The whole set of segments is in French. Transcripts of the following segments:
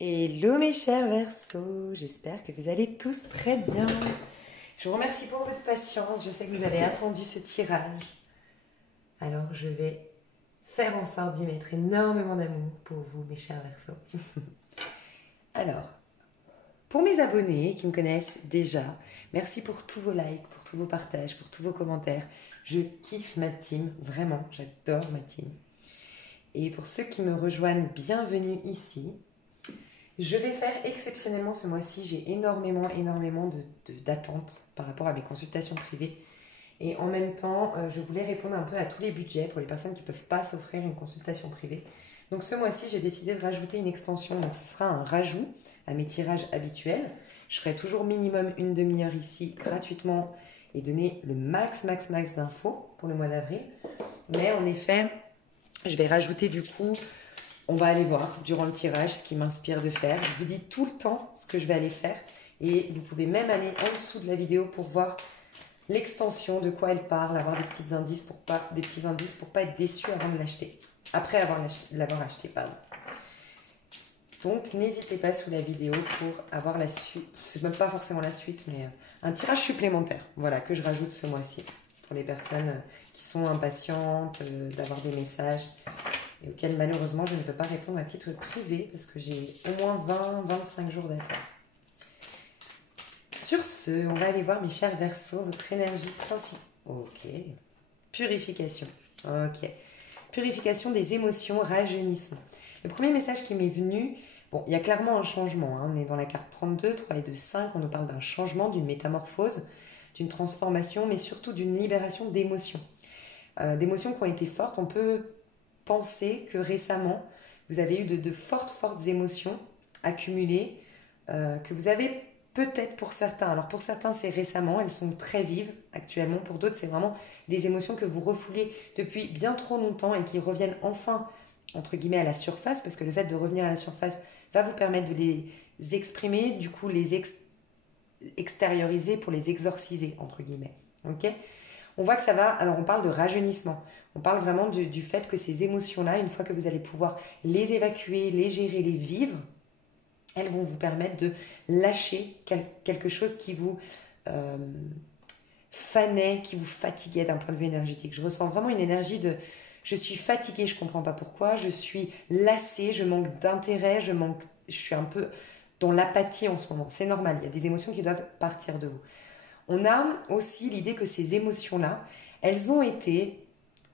Hello mes chers Verseaux, j'espère que vous allez tous très bien. Je vous remercie pour votre patience, je sais que vous avez attendu ce tirage. Alors je vais faire en sorte d'y mettre énormément d'amour pour vous mes chers Verseaux. Alors, pour mes abonnés qui me connaissent déjà, merci pour tous vos likes, pour tous vos partages, pour tous vos commentaires. Je kiffe ma team, vraiment, j'adore ma team. Et pour ceux qui me rejoignent, bienvenue ici. Je vais faire exceptionnellement ce mois-ci, j'ai énormément d'attentes par rapport à mes consultations privées. Et en même temps, je voulais répondre un peu à tous les budgets pour les personnes qui ne peuvent pas s'offrir une consultation privée. Donc ce mois-ci, j'ai décidé de rajouter une extension. Donc ce sera un rajout à mes tirages habituels. Je ferai toujours minimum une demi-heure ici gratuitement et donner le max d'infos pour le mois d'avril. Mais en effet, je vais rajouter du coup, on va aller voir durant le tirage ce qui m'inspire de faire. Je vous dis tout le temps ce que je vais aller faire et vous pouvez même aller en dessous de la vidéo pour voir l'extension, de quoi elle parle, avoir des petits indices pour pas être déçu avant de l'acheter, après l'avoir acheté, pardon. Donc n'hésitez pas sous la vidéo pour avoir la suite, c'est même pas forcément la suite, mais un tirage supplémentaire, voilà, que je rajoute ce mois-ci pour les personnes qui sont impatientes d'avoir des messages et auxquels malheureusement je ne peux pas répondre à titre privé parce que j'ai au moins 20-25 jours d'attente. Sur ce, on va aller voir mes chers Verseaux, votre énergie principale. Ok. Purification. Ok. Purification des émotions, rajeunissement. Le premier message qui m'est venu, bon, il y a clairement un changement. Hein. On est dans la carte 32, 3 et 2, 5. On nous parle d'un changement, d'une métamorphose, d'une transformation, mais surtout d'une libération d'émotions. D'émotions qui ont été fortes. On peut penser que récemment, vous avez eu de fortes émotions accumulées, que vous avez peut-être pour certains. Alors pour certains, c'est récemment, elles sont très vives actuellement. Pour d'autres, c'est vraiment des émotions que vous refoulez depuis bien trop longtemps et qui reviennent enfin, entre guillemets, à la surface, parce que le fait de revenir à la surface va vous permettre de les exprimer, du coup extérioriser pour les exorciser, entre guillemets. Ok. On voit que ça va, alors on parle de rajeunissement, on parle vraiment du fait que ces émotions-là, une fois que vous allez pouvoir les évacuer, les gérer, les vivre, elles vont vous permettre de lâcher quelque chose qui vous fanait, qui vous fatiguait d'un point de vue énergétique. Je ressens vraiment une énergie de je suis fatiguée, je ne comprends pas pourquoi, je suis lassée, je manque d'intérêt, je suis un peu dans l'apathie en ce moment. C'est normal, il y a des émotions qui doivent partir de vous. On a aussi l'idée que ces émotions-là, elles ont été,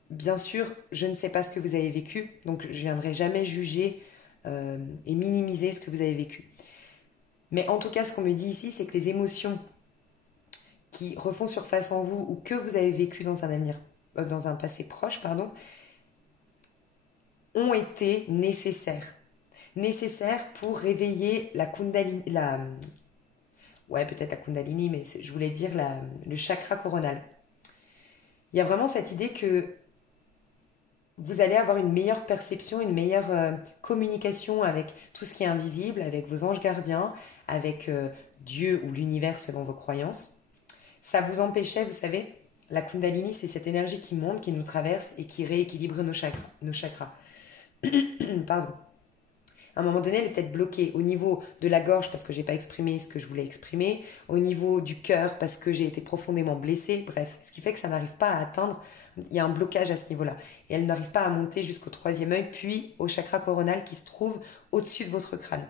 bien sûr, je ne sais pas ce que vous avez vécu, donc je ne viendrai jamais juger et minimiser ce que vous avez vécu. Mais en tout cas, ce qu'on me dit ici, c'est que les émotions qui refont surface en vous ou que vous avez vécu dans un avenir, dans un passé proche, pardon, ont été nécessaires. Nécessaires pour réveiller la Kundalini, ouais, peut-être la Kundalini, mais je voulais dire le chakra coronal. Il y a vraiment cette idée que vous allez avoir une meilleure perception, une meilleure communication avec tout ce qui est invisible, avec vos anges gardiens, avec Dieu ou l'univers selon vos croyances. Ça vous empêchait, vous savez, la Kundalini, c'est cette énergie qui monte, qui nous traverse et qui rééquilibre nos chakras. Pardon. À un moment donné, elle est peut-être bloquée au niveau de la gorge parce que j'ai pas exprimé ce que je voulais exprimer, au niveau du cœur parce que j'ai été profondément blessée, bref, ce qui fait que ça n'arrive pas à atteindre, il y a un blocage à ce niveau-là. Et elle n'arrive pas à monter jusqu'au troisième œil, puis au chakra coronal qui se trouve au-dessus de votre crâne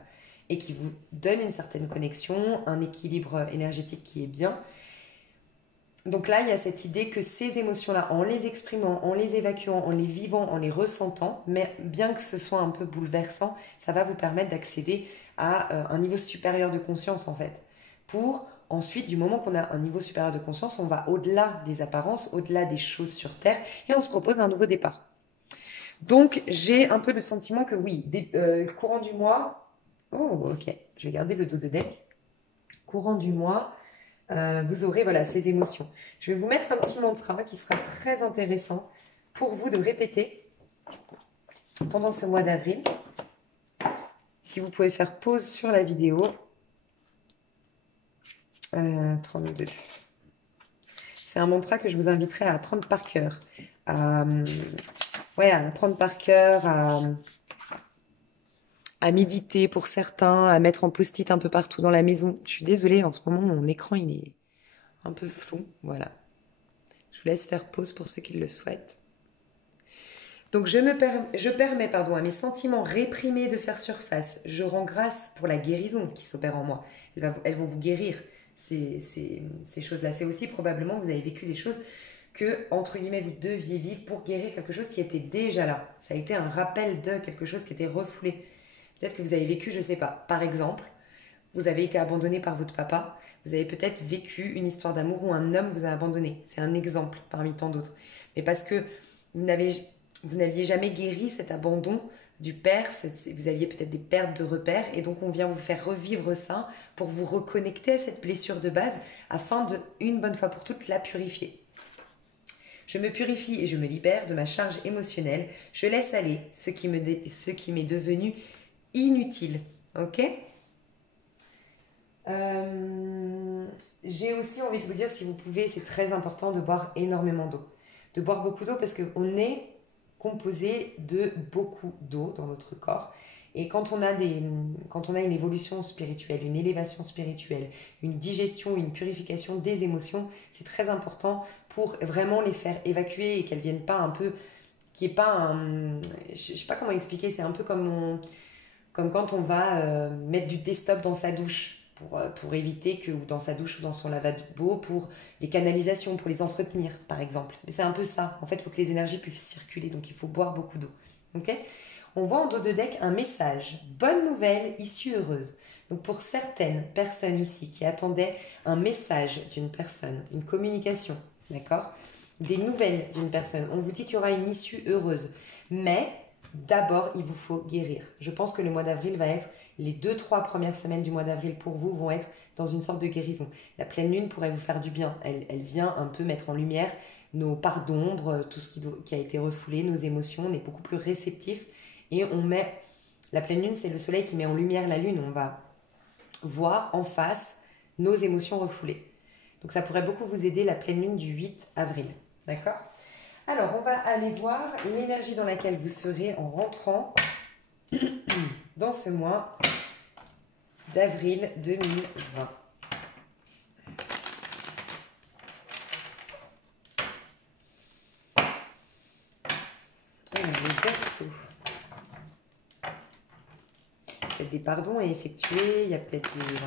et qui vous donne une certaine connexion, un équilibre énergétique qui est bien. Donc là, il y a cette idée que ces émotions-là, en les exprimant, en les évacuant, en les vivant, en les ressentant, mais bien que ce soit un peu bouleversant, ça va vous permettre d'accéder à un niveau supérieur de conscience en fait. Pour ensuite, du moment qu'on a un niveau supérieur de conscience, on va au-delà des apparences, au-delà des choses sur Terre, et on se propose un nouveau départ. Donc j'ai un peu le sentiment que oui, courant du mois, oh ok, je vais garder le dos de deck, courant du mois, vous aurez voilà, ces émotions. Je vais vous mettre un petit mantra qui sera très intéressant pour vous de répéter pendant ce mois d'avril. Si vous pouvez faire pause sur la vidéo. 32. C'est un mantra que je vous inviterai à apprendre par cœur. À apprendre par cœur, à méditer pour certains, à mettre en post-it un peu partout dans la maison. Je suis désolée, en ce moment, mon écran, il est un peu flou. Voilà. Je vous laisse faire pause pour ceux qui le souhaitent. Donc je permets à mes sentiments réprimés de faire surface. Je rends grâce pour la guérison qui s'opère en moi. Elles vont vous guérir, ces choses-là. C'est aussi probablement que vous avez vécu des choses que, entre guillemets, vous deviez vivre pour guérir quelque chose qui était déjà là. Ça a été un rappel de quelque chose qui était refoulé. Peut-être que vous avez vécu, je ne sais pas, par exemple, vous avez été abandonné par votre papa. Vous avez peut-être vécu une histoire d'amour où un homme vous a abandonné. C'est un exemple parmi tant d'autres. Mais parce que vous n'aviez jamais guéri cet abandon du père, vous aviez peut-être des pertes de repères, et donc on vient vous faire revivre ça pour vous reconnecter à cette blessure de base afin de, une bonne fois pour toutes, la purifier. Je me purifie et je me libère de ma charge émotionnelle. Je laisse aller ce qui m'est devenu inutile. Ok? J'ai aussi envie de vous dire, si vous pouvez, c'est très important de boire énormément d'eau. De boire beaucoup d'eau parce qu'on est composé de beaucoup d'eau dans notre corps. Et quand on a une évolution spirituelle, une élévation spirituelle, une digestion, une purification des émotions, c'est très important pour vraiment les faire évacuer et qu'elles viennent pas un peu, qu'il n'y ait pas un... Je sais pas comment expliquer, c'est un peu comme quand on va mettre du Destop dans sa douche pour éviter que, ou dans sa douche ou dans son lavabo, pour les canalisations, pour les entretenir, par exemple. Mais c'est un peu ça. En fait, il faut que les énergies puissent circuler, donc il faut boire beaucoup d'eau. Ok? On voit en dos de deck un message. Bonne nouvelle, issue heureuse. Donc pour certaines personnes ici qui attendaient un message d'une personne, une communication, d'accord? Des nouvelles d'une personne, on vous dit qu'il y aura une issue heureuse. Mais d'abord, il vous faut guérir. Je pense que le mois d'avril va être, les 2-3 premières semaines du mois d'avril pour vous vont être dans une sorte de guérison. La pleine lune pourrait vous faire du bien. Elle vient un peu mettre en lumière nos parts d'ombre, tout ce qui a été refoulé, nos émotions. On est beaucoup plus réceptif et on met... La pleine lune, c'est le soleil qui met en lumière la lune. On va voir en face nos émotions refoulées. Donc ça pourrait beaucoup vous aider la pleine lune du 8 avril. D'accord ? Alors, on va aller voir l'énergie dans laquelle vous serez en rentrant dans ce mois d'avril 2020. Alors, les Verseaux. Peut-être des pardons à effectuer, il y a peut-être des... Ouais.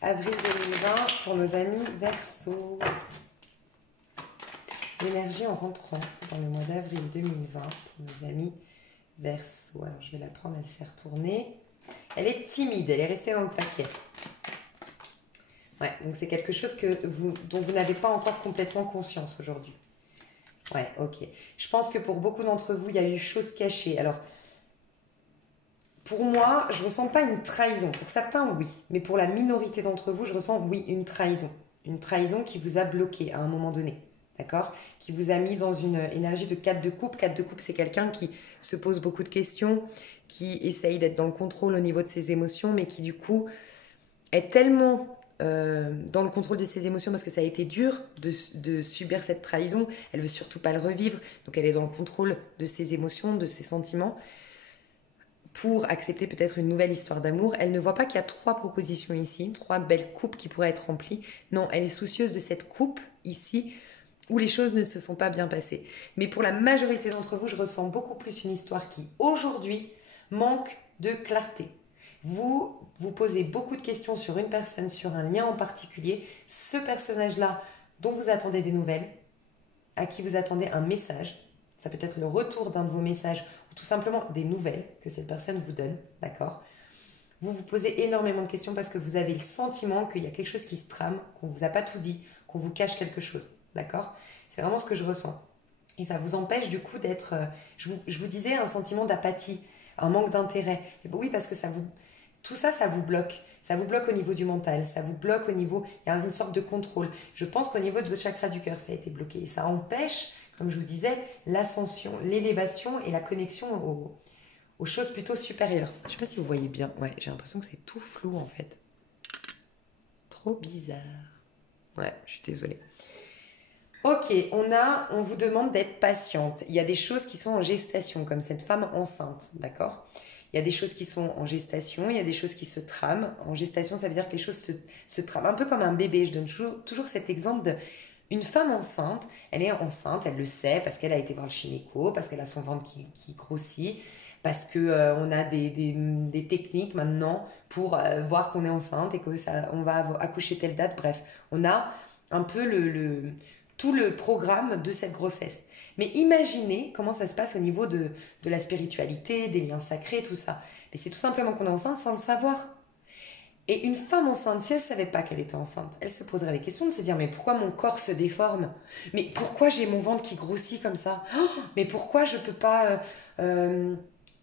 Avril 2020 pour nos amis Verseaux. L'énergie en rentrant dans le mois d'avril 2020 pour nos amis Verseaux. Alors je vais la prendre, elle s'est retournée. Elle est timide, elle est restée dans le paquet. Ouais, donc c'est quelque chose dont vous n'avez pas encore complètement conscience aujourd'hui. Ouais, ok. Je pense que pour beaucoup d'entre vous, il y a eu chose cachée. Alors, pour moi, je ne ressens pas une trahison. Pour certains, oui. Mais pour la minorité d'entre vous, je ressens, oui, une trahison. Une trahison qui vous a bloqué à un moment donné. D'accord? Qui vous a mis dans une énergie de 4 de coupe. 4 de coupe, c'est quelqu'un qui se pose beaucoup de questions, qui essaye d'être dans le contrôle au niveau de ses émotions, mais qui du coup est tellement dans le contrôle de ses émotions parce que ça a été dur de subir cette trahison. Elle veut surtout pas le revivre. Donc elle est dans le contrôle de ses émotions, de ses sentiments, pour accepter peut-être une nouvelle histoire d'amour. Elle ne voit pas qu'il y a 3 propositions ici, 3 belles coupes qui pourraient être remplies. Non, elle est soucieuse de cette coupe ici où les choses ne se sont pas bien passées. Mais pour la majorité d'entre vous, je ressens beaucoup plus une histoire qui, aujourd'hui, manque de clarté. Vous posez beaucoup de questions sur une personne, sur un lien en particulier. Ce personnage-là, dont vous attendez des nouvelles, à qui vous attendez un message, ça peut être le retour d'un de vos messages ou tout simplement des nouvelles que cette personne vous donne, d'accord? Vous vous posez énormément de questions parce que vous avez le sentiment qu'il y a quelque chose qui se trame, qu'on ne vous a pas tout dit, qu'on vous cache quelque chose, d'accord? C'est vraiment ce que je ressens. Et ça vous empêche du coup d'être, je vous disais, un sentiment d'apathie, un manque d'intérêt. Et oui, parce que tout ça, ça vous bloque. Ça vous bloque au niveau du mental, ça vous bloque au niveau, il y a une sorte de contrôle. Je pense qu'au niveau de votre chakra du cœur, ça a été bloqué. Et ça empêche, comme je vous disais, l'ascension, l'élévation et la connexion aux choses plutôt supérieures. Je ne sais pas si vous voyez bien. Ouais, j'ai l'impression que c'est tout flou en fait. Trop bizarre. Ouais, je suis désolée. Ok, on vous demande d'être patiente. Il y a des choses qui sont en gestation, comme cette femme enceinte, d'accord? Il y a des choses qui sont en gestation, il y a des choses qui se trament. En gestation, ça veut dire que les choses se trament, un peu comme un bébé. Je donne toujours cet exemple de une femme enceinte. Elle est enceinte, elle le sait, parce qu'elle a été voir le gynéco, parce qu'elle a son ventre qui grossit, parce que on a des techniques maintenant pour voir qu'on est enceinte et que on va accoucher telle date. Bref, on a un peu tout le programme de cette grossesse. Mais imaginez comment ça se passe au niveau de la spiritualité, des liens sacrés, tout ça. Mais c'est tout simplement qu'on est enceinte sans le savoir. Et une femme enceinte, si elle ne savait pas qu'elle était enceinte, elle se poserait des questions de se dire mais pourquoi mon corps se déforme? Mais pourquoi j'ai mon ventre qui grossit comme ça? Oh, mais pourquoi je peux pas...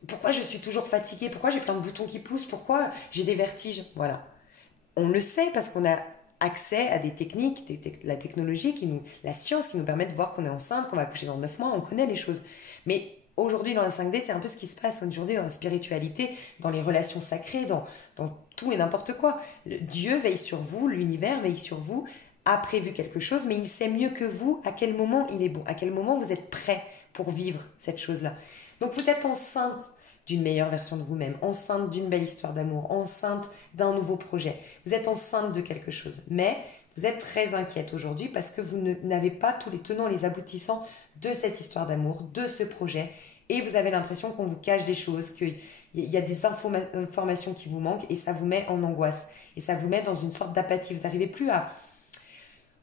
pourquoi je suis toujours fatiguée? Pourquoi j'ai plein de boutons qui poussent? Pourquoi j'ai des vertiges? Voilà. On le sait parce qu'on a accès à des techniques, la technologie, la science qui nous permet de voir qu'on est enceinte, qu'on va accoucher dans 9 mois, on connaît les choses. Mais aujourd'hui, dans la 5D, c'est un peu ce qui se passe aujourd'hui dans la spiritualité, dans les relations sacrées, dans tout et n'importe quoi. Dieu veille sur vous, l'univers veille sur vous, a prévu quelque chose, mais il sait mieux que vous à quel moment il est bon, à quel moment vous êtes prêt pour vivre cette chose-là. Donc vous êtes enceinte d'une meilleure version de vous-même, enceinte d'une belle histoire d'amour, enceinte d'un nouveau projet. Vous êtes enceinte de quelque chose, mais vous êtes très inquiète aujourd'hui parce que vous n'avez pas tous les tenants, les aboutissants de cette histoire d'amour, de ce projet, et vous avez l'impression qu'on vous cache des choses, qu'il y a des informations qui vous manquent, et ça vous met en angoisse, et ça vous met dans une sorte d'apathie. Vous n'arrivez plus à...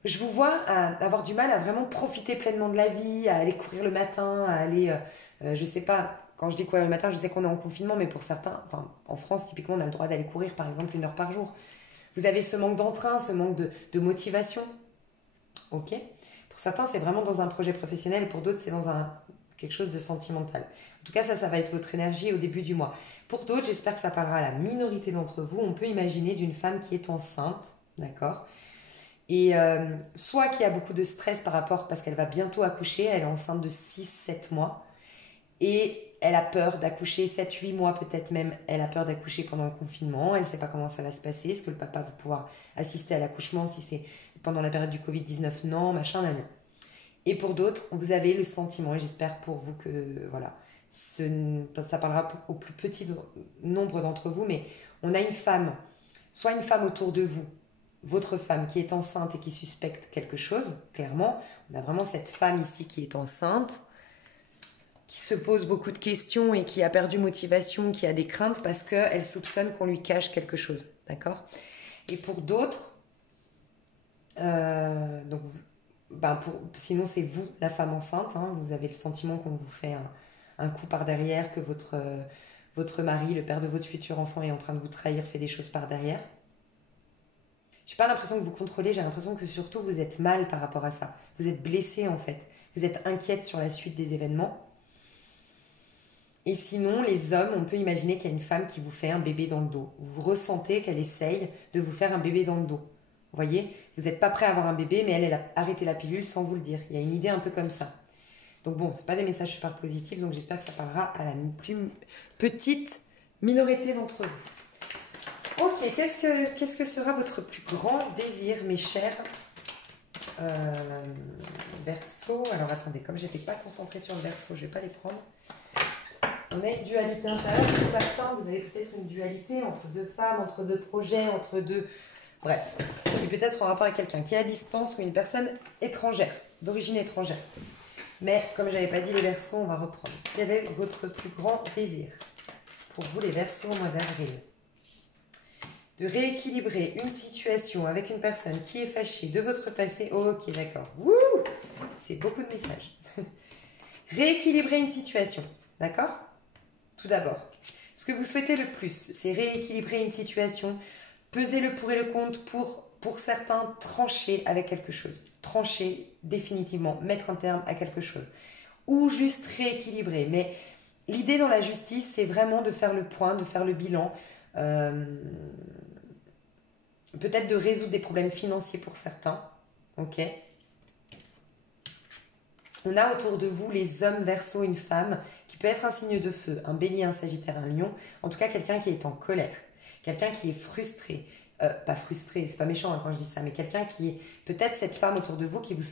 Je vous vois avoir du mal à vraiment profiter pleinement de la vie, à aller courir le matin, à aller, je sais pas, quand je dis courir le matin, je sais qu'on est en confinement, mais pour certains, enfin, en France, typiquement, on a le droit d'aller courir, par exemple, 1 heure par jour. Vous avez ce manque d'entrain, ce manque de motivation. Ok? Pour certains, c'est vraiment dans un projet professionnel, pour d'autres, c'est dans quelque chose de sentimental. En tout cas, ça va être votre énergie au début du mois. Pour d'autres, j'espère que ça parlera à la minorité d'entre vous. On peut imaginer d'une femme qui est enceinte, d'accord? Et soit qui a beaucoup de stress par rapport, parce qu'elle va bientôt accoucher, elle est enceinte de 6-7 mois, et elle a peur d'accoucher 7-8 mois peut-être même, elle a peur d'accoucher pendant le confinement, elle ne sait pas comment ça va se passer, est-ce que le papa va pouvoir assister à l'accouchement si c'est pendant la période du Covid-19, non, machin, nan, nan. Et pour d'autres, vous avez le sentiment, et j'espère pour vous que, voilà, ça parlera au plus petit nombre d'entre vous, mais on a une femme, soit une femme autour de vous, votre femme qui est enceinte et qui suspecte quelque chose, clairement, on a vraiment cette femme ici qui est enceinte, qui se pose beaucoup de questions et qui a perdu motivation, qui a des craintes parce qu'elle soupçonne qu'on lui cache quelque chose, d'accord? Et pour d'autres, donc, sinon c'est vous, la femme enceinte, hein, vous avez le sentiment qu'on vous fait un coup par derrière, que votre mari, le père de votre futur enfant, est en train de vous trahir, fait des choses par derrière. J'ai pas l'impression que vous contrôlez, j'ai l'impression que surtout vous êtes mal par rapport à ça. Vous êtes blessée en fait. Vous êtes inquiète sur la suite des événements. Et sinon, les hommes, on peut imaginer qu'il y a une femme qui vous fait un bébé dans le dos. Vous ressentez qu'elle essaye de vous faire un bébé dans le dos. Vous voyez, vous n'êtes pas prêt à avoir un bébé, mais elle a arrêté la pilule sans vous le dire. Il y a une idée un peu comme ça. Donc bon, c'est pas des messages super positifs, donc j'espère que ça parlera à la plus petite minorité d'entre vous. Ok, qu'est-ce que sera votre plus grand désir, mes chers Verseau? Alors attendez, comme j'étais pas concentrée sur le Verseau, je vais pas les prendre. On a une dualité intérieure. Pour certains, vous avez peut-être une dualité entre deux femmes, entre deux projets, entre deux... Bref. Et peut-être en rapport avec quelqu'un qui est à distance ou une personne étrangère, d'origine étrangère. Mais comme je n'avais pas dit les Verseaux, on va reprendre. Quel est votre plus grand désir pour vous, les Verseaux, au mois d'avril? De rééquilibrer une situation avec une personne qui est fâchée de votre passé. Ok, d'accord. Wouh! C'est beaucoup de messages. Rééquilibrer une situation. D'accord? Tout d'abord, ce que vous souhaitez le plus, c'est rééquilibrer une situation, peser le pour et le contre pour certains, trancher avec quelque chose. Trancher définitivement, mettre un terme à quelque chose. Ou juste rééquilibrer. Mais l'idée dans la justice, c'est vraiment de faire le point, de faire le bilan. Peut-être de résoudre des problèmes financiers pour certains. Ok? On a autour de vous les hommes Verseau, une femme qui peut être un signe de feu, un bélier, un sagittaire, un lion, en tout cas quelqu'un qui est en colère, quelqu'un qui est frustré, pas frustré, c'est pas méchant hein, quand je dis ça, mais quelqu'un qui est peut-être cette femme autour de vous qui vous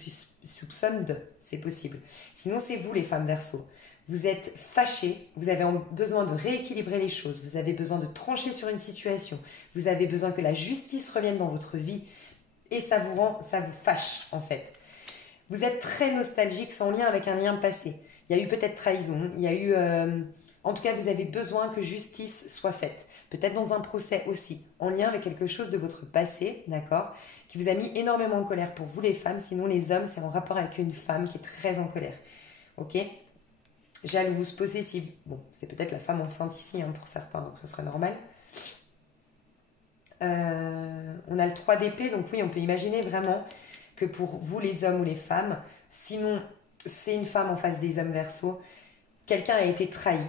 soupçonne de, c'est possible. Sinon, c'est vous les femmes Verseau. Vous êtes fâchés, vous avez besoin de rééquilibrer les choses, vous avez besoin de trancher sur une situation, vous avez besoin que la justice revienne dans votre vie et ça vous fâche en fait. Vous êtes très nostalgique, c'est en lien avec un lien passé. Il y a eu peut-être trahison, il y a eu... en tout cas, vous avez besoin que justice soit faite. Peut-être dans un procès aussi, en lien avec quelque chose de votre passé, d'accord, qui vous a mis énormément en colère pour vous les femmes. Sinon, les hommes, c'est en rapport avec une femme qui est très en colère. Ok ? Jalouse, possessive. Bon, c'est peut-être la femme enceinte ici hein, pour certains, donc ce serait normal. On a le 3 d'épée, donc oui, on peut imaginer vraiment que pour vous les hommes ou les femmes, sinon c'est une femme en face des hommes Verseau, quelqu'un a été trahi.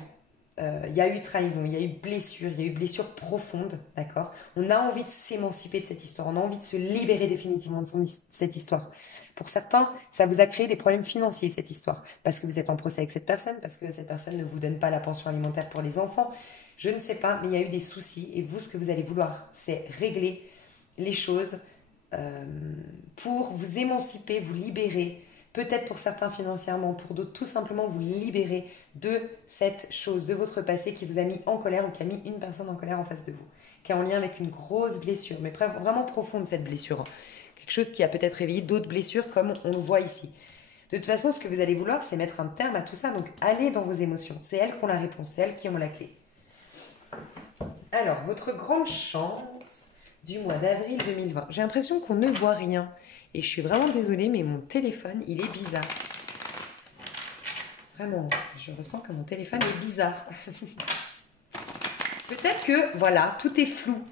Il y a eu trahison, il y a eu blessure profonde, d'accord. On a envie de s'émanciper de cette histoire, on a envie de se libérer définitivement de cette histoire. Pour certains, ça vous a créé des problèmes financiers, cette histoire, parce que vous êtes en procès avec cette personne, parce que cette personne ne vous donne pas la pension alimentaire pour les enfants. Je ne sais pas, mais il y a eu des soucis, et vous, ce que vous allez vouloir, c'est régler les choses pour vous émanciper, vous libérer, peut-être pour certains financièrement, pour d'autres tout simplement vous libérer de cette chose, de votre passé qui vous a mis en colère ou qui a mis une personne en colère en face de vous, qui est en lien avec une grosse blessure, mais vraiment profonde cette blessure. Quelque chose qui a peut-être réveillé d'autres blessures comme on le voit ici. De toute façon, ce que vous allez vouloir, c'est mettre un terme à tout ça, donc allez dans vos émotions. C'est elles qui ont la réponse, c'est elles qui ont la clé. Alors, votre grande chance du mois d'avril 2020. J'ai l'impression qu'on ne voit rien. Et je suis vraiment désolée, mais mon téléphone, il est bizarre. Vraiment, je ressens que mon téléphone est bizarre. Peut-être que, voilà, tout est flou.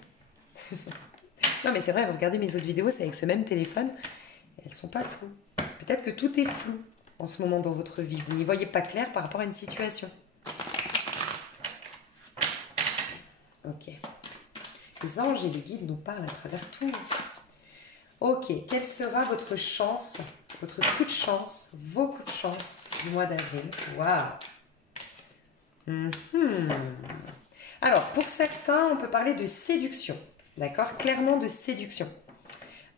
Non, mais c'est vrai, vous regardez mes autres vidéos, c'est avec ce même téléphone. Elles ne sont pas floues. Peut-être que tout est flou en ce moment dans votre vie. Vous n'y voyez pas clair par rapport à une situation. Ok. Les anges et les guides nous parlent à travers tout. Ok, quelle sera votre chance, votre coup de chance, vos coups de chance du mois d'avril? Waouh! Alors, pour certains, on peut parler de séduction, d'accord? Clairement de séduction.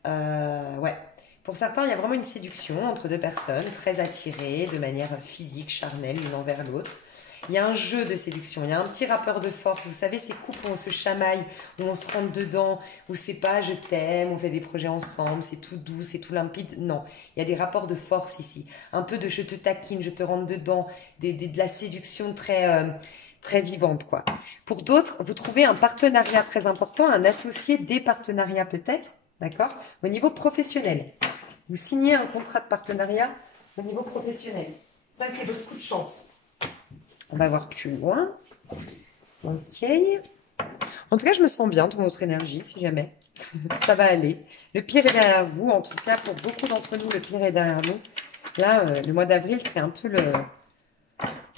Ouais. Pour certains, il y a vraiment une séduction entre deux personnes, très attirées, de manière physique, charnelle, l'une envers l'autre. Il y a un jeu de séduction, il y a un petit rapport de force. Vous savez, ces couples où on se chamaille, où on se rentre dedans, où c'est pas je t'aime, on fait des projets ensemble, c'est tout doux, c'est tout limpide. Non, il y a des rapports de force ici. Un peu de je te taquine, je te rentre dedans, de la séduction très vivante, quoi. Pour d'autres, vous trouvez un partenariat très important, un associé, des partenariats peut-être, d'accord? Au niveau professionnel. Vous signez un contrat de partenariat au niveau professionnel. Ça, c'est votre coup de chance. On va voir plus loin. Ok. En tout cas, je me sens bien dans votre énergie, si jamais. Ça va aller. Le pire est derrière vous. En tout cas, pour beaucoup d'entre nous, le pire est derrière nous. Là, le mois d'avril, c'est un peu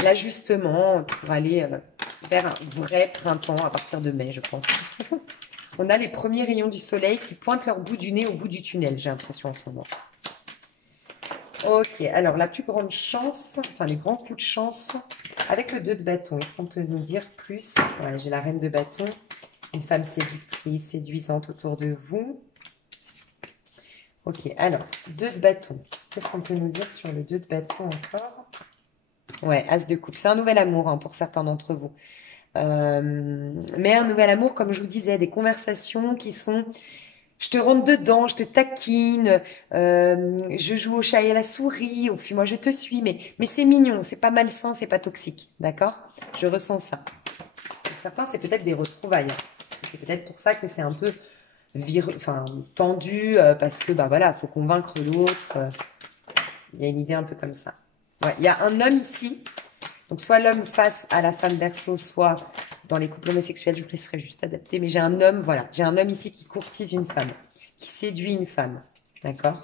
l'ajustement pour aller vers un vrai printemps à partir de mai, je pense. On a les premiers rayons du soleil qui pointent leur bout du nez au bout du tunnel, j'ai l'impression en ce moment. Ok, alors la plus grande chance, enfin les grands coups de chance, avec le 2 de bâton, est-ce qu'on peut nous dire plus? Ouais, j'ai la reine de bâton, une femme séductrice, séduisante autour de vous. Ok, alors, 2 de bâton, qu'est-ce qu'on peut nous dire sur le 2 de bâton encore? Ouais, as de coupe, c'est un nouvel amour hein, pour certains d'entre vous. Mais un nouvel amour, comme je vous disais, des conversations qui sont... Je te rentre dedans, je te taquine, je joue au chat et à la souris, moi je te suis, mais c'est mignon, c'est pas malsain, c'est pas toxique, d'accord? Je ressens ça. Pour certains, c'est peut-être des retrouvailles. C'est peut-être pour ça que c'est un peu tendu, parce que bah voilà, faut convaincre l'autre. Il y a une idée un peu comme ça. Ouais, il y a un homme ici, donc soit l'homme face à la femme Verseau, soit dans les couples homosexuels, je vous laisserai juste adapter, mais j'ai un homme, voilà, j'ai un homme ici qui courtise une femme, qui séduit une femme, d'accord?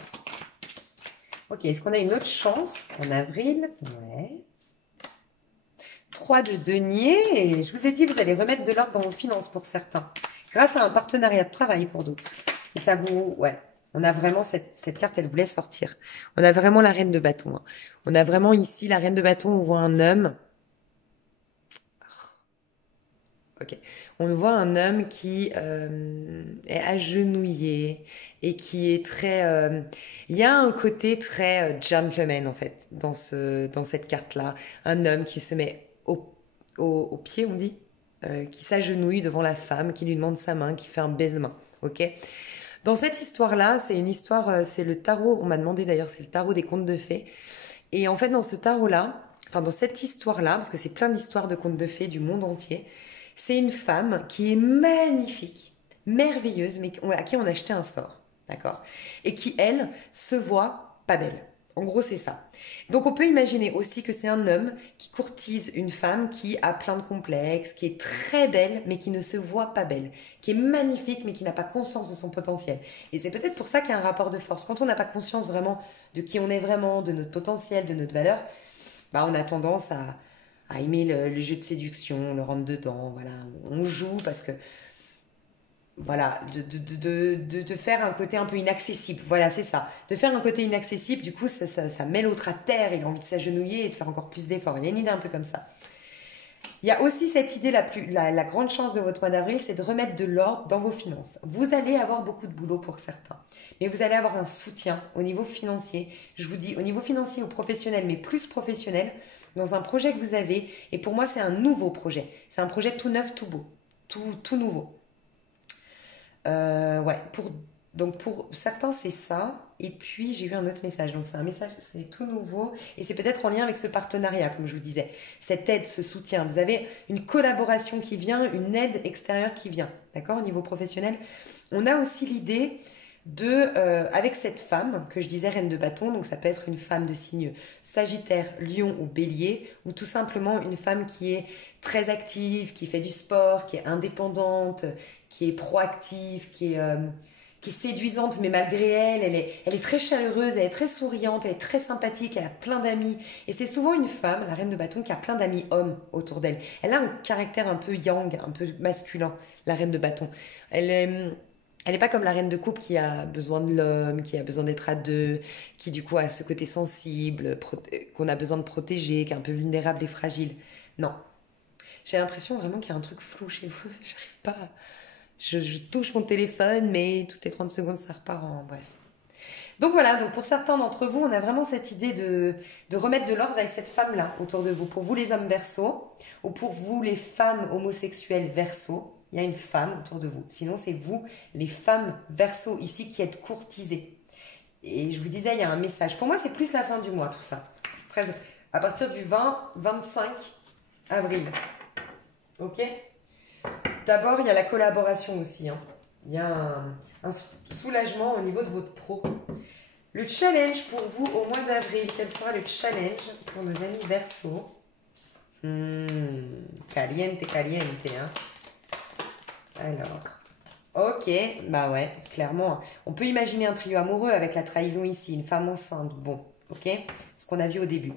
Ok, est-ce qu'on a une autre chance en avril? Ouais. 3 de denier, et je vous ai dit, vous allez remettre de l'ordre dans vos finances pour certains, grâce à un partenariat de travail pour d'autres. Et ça vous, ouais, on a vraiment cette carte, elle voulait sortir. On a vraiment la reine de bâton. Hein. On a vraiment ici la reine de bâton, on voit un homme. Ok. On voit un homme qui est agenouillé et qui est très... il y a un côté très gentleman en fait dans cette carte-là. Un homme qui se met au pied, on dit, qui s'agenouille devant la femme, qui lui demande sa main, qui fait un baise-main. Ok. Dans cette histoire-là, c'est une histoire, c'est le tarot, on m'a demandé d'ailleurs, c'est le tarot des contes de fées. Et en fait, dans ce tarot-là, enfin dans cette histoire-là, parce que c'est plein d'histoires de contes de fées du monde entier, c'est une femme qui est magnifique, merveilleuse, mais à qui on a acheté un sort, d'accord? Et qui, elle, se voit pas belle. En gros, c'est ça. Donc, on peut imaginer aussi que c'est un homme qui courtise une femme qui a plein de complexes, qui est très belle, mais qui ne se voit pas belle, qui est magnifique, mais qui n'a pas conscience de son potentiel. Et c'est peut-être pour ça qu'il y a un rapport de force. Quand on n'a pas conscience vraiment de qui on est vraiment, de notre potentiel, de notre valeur, bah, on a tendance à aimer le jeu de séduction, on le rentre dedans, voilà, on joue parce que, voilà, de faire un côté un peu inaccessible, voilà, c'est ça, de faire un côté inaccessible, du coup, ça met l'autre à terre, il a envie de s'agenouiller et de faire encore plus d'efforts, il y a une idée un peu comme ça. Il y a aussi cette idée, la grande chance de votre mois d'avril, c'est de remettre de l'ordre dans vos finances. Vous allez avoir beaucoup de boulot pour certains, mais vous allez avoir un soutien au niveau financier. Je vous dis au niveau financier ou professionnel, mais plus professionnel, dans un projet que vous avez. Et pour moi, c'est un nouveau projet. C'est un projet tout neuf, tout beau, tout nouveau. Ouais, donc pour certains, c'est ça. Et puis, j'ai eu un autre message. Donc, c'est un message, c'est tout nouveau. Et c'est peut-être en lien avec ce partenariat, comme je vous disais. Cette aide, ce soutien. Vous avez une collaboration qui vient, une aide extérieure qui vient. D'accord? Au niveau professionnel. On a aussi l'idée avec cette femme que je disais reine de bâton, donc ça peut être une femme de signe Sagittaire, Lion ou Bélier, ou tout simplement une femme qui est très active, qui fait du sport, qui est indépendante, qui est proactive, qui est séduisante, mais malgré elle, elle est très chaleureuse, elle est très souriante, elle est très sympathique, elle a plein d'amis. Et c'est souvent une femme, la reine de bâton, qui a plein d'amis hommes autour d'elle. Elle a un caractère un peu yang, un peu masculin, la reine de bâton. Elle n'est pas comme la reine de coupe qui a besoin de l'homme, qui a besoin d'être à deux, qui du coup a ce côté sensible, qu'on a besoin de protéger, qui est un peu vulnérable et fragile. Non. J'ai l'impression vraiment qu'il y a un truc flou chez vous. J'arrive pas. Je touche mon téléphone, mais toutes les 30 secondes, ça repart en bref. Donc voilà, donc pour certains d'entre vous, on a vraiment cette idée de remettre de l'ordre avec cette femme-là autour de vous. Pour vous les hommes verso, ou pour vous les femmes homosexuelles verso, il y a une femme autour de vous. Sinon, c'est vous, les femmes verso ici, qui êtes courtisées. Et je vous disais, il y a un message. Pour moi, c'est plus la fin du mois, tout ça. À partir du 20-25 avril. Ok? D'abord, il y a la collaboration aussi. Hein. Il y a un soulagement au niveau de votre pro. Le challenge pour vous au mois d'avril, quel sera le challenge pour nos amis Verseau? Caliente, caliente. Hein. Alors, ok, bah ouais, clairement. On peut imaginer un trio amoureux avec la trahison ici, une femme enceinte. Bon, ok, ce qu'on a vu au début.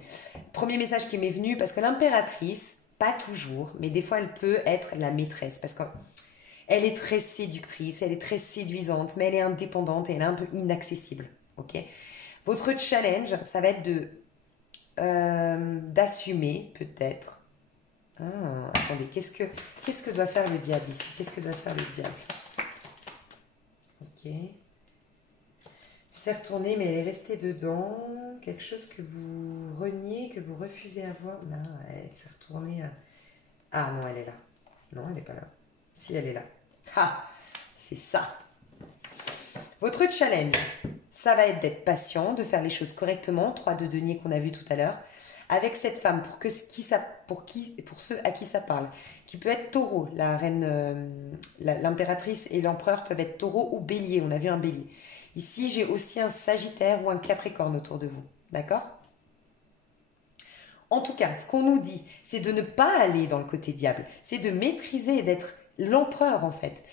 Premier message qui m'est venu, parce que l'impératrice, pas toujours, mais des fois elle peut être la maîtresse, parce qu'elle est très séductrice, elle est très séduisante, mais elle est indépendante et elle est un peu inaccessible. Ok. Votre challenge, ça va être d'assumer peut-être. Ah, attendez, qu'est-ce que doit faire le diable ici? Qu'est-ce que doit faire le diable? Ok. C'est retourné, mais elle est restée dedans. Quelque chose que vous reniez, que vous refusez à voir. Non, elle s'est retournée. Ah non, elle est là. Non, elle n'est pas là. Si, elle est là. Ah, c'est ça. Votre challenge, ça va être d'être patient, de faire les choses correctement. 3 de denier qu'on a vu tout à l'heure. Avec cette femme, pour ceux à qui ça parle, qui peut être taureau, la reine, l'impératrice et l'empereur peuvent être taureau ou bélier, on a vu un bélier. Ici, j'ai aussi un sagittaire ou un capricorne autour de vous, d'accord? En tout cas, ce qu'on nous dit, c'est de ne pas aller dans le côté diable, c'est de maîtriser et d'être l'empereur en fait.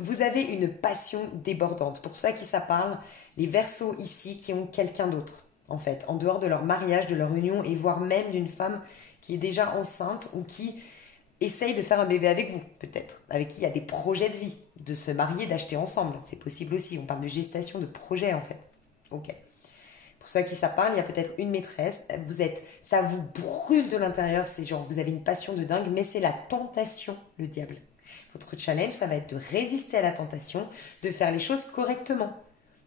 Vous avez une passion débordante. Pour ceux à qui ça parle, les Verseaux ici qui ont quelqu'un d'autre. En fait, en dehors de leur mariage, de leur union, et voire même d'une femme qui est déjà enceinte ou qui essaye de faire un bébé avec vous, peut-être, avec qui il y a des projets de vie, de se marier, d'acheter ensemble, c'est possible aussi, on parle de gestation, de projet en fait. Ok. Pour ceux à qui ça parle, il y a peut-être une maîtresse, ça vous brûle de l'intérieur, c'est genre vous avez une passion de dingue, mais c'est la tentation, le diable. Votre challenge, ça va être de résister à la tentation, de faire les choses correctement,